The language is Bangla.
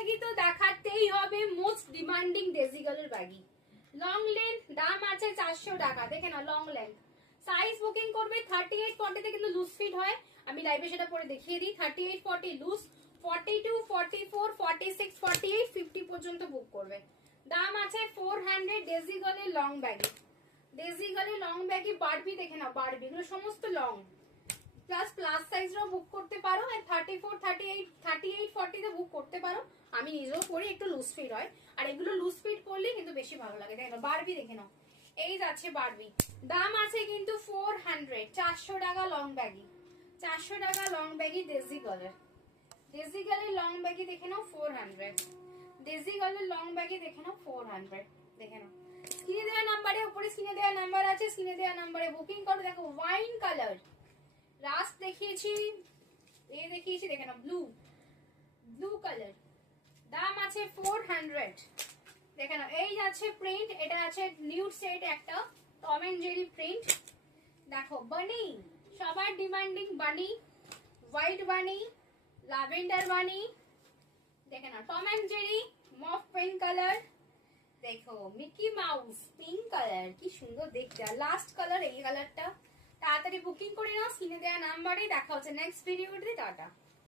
ব্যাগি তো দেখাতেই হবে, মোস্ট ডিমান্ডিং ডেজিগালের ব্যাগি। লং লেন্থ, দাম আছে 400 টাকা। দেখে না লং লেন্থ, সাইজ বুকিং করবে 38-40 তে, কিন্তু লুজ ফিট হয়। আমি লাইভে সেটা পরে দেখিয়ে দিই। 38-40 লুজ, 42, 44, 46, 48, 50 পর্যন্ত বুক করবে। দাম আছে 400। ডেজিগালের লং ব্যাগি, ডেজিগালের লং ব্যাগি বারবি। দেখে না বারবি, এগুলো সমস্ত লং, প্লাস সাইজরাও বুক করতে পারো। 34, 38, 38, 40 তে বুক করতে পারো। আমি নিজেও পরি, একটু লুজ ফিট হয়। আর এগুলো লুজ ফিট করলে কিন্তু বেশি ভালো লাগে। দেখে নাও বারবি, দেখে নাও এই যাচ্ছে বারবি। দাম আছে কিন্তু 400, 400 টাকা লং ব্যাগি, 400 টাকা লং ব্যাগি ডেজিগালের। ডেজিগালের লং ব্যাগি দেখে নাও 400। ডেজিগালের লং ব্যাগি দেখে নাও 400। দেখে নাও স্ক্রিনে দেওয়া নাম্বারে, উপরে স্ক্রিনে দেওয়া নাম্বার আছে, স্ক্রিনে দেওয়া নাম্বারে বুকিং করো। দেখো ওয়াইন কালার লাস্ট দেখিয়েছি, এ দেখিয়েছি। দেখে নাও ব্লু, ব্লু কালার। দাম আছে 400। দেখে নাও এই যাচ্ছে প্রিন্ট, এটা আছে নিউড সেট একটা, টম এন্ড জেরি প্রিন্ট। দেখো বানি, সবার ডিমান্ডিং বানি, হোয়াইট বানি, ল্যাভেন্ডার বানি। দেখে নাও Tom and Jerry muff pink colour. দেখো মিকি মাউস পিঙ্ক কালার, কি সুন্দর দেখতে। আর লাস্ট কালার এই কালারটা। তাড়াতাড়ি বুকিং করে নাও স্ক্রিনে দেওয়া নাম্বারে। দেখা হচ্ছে নেক্সট ভিডিওতে। টাটা।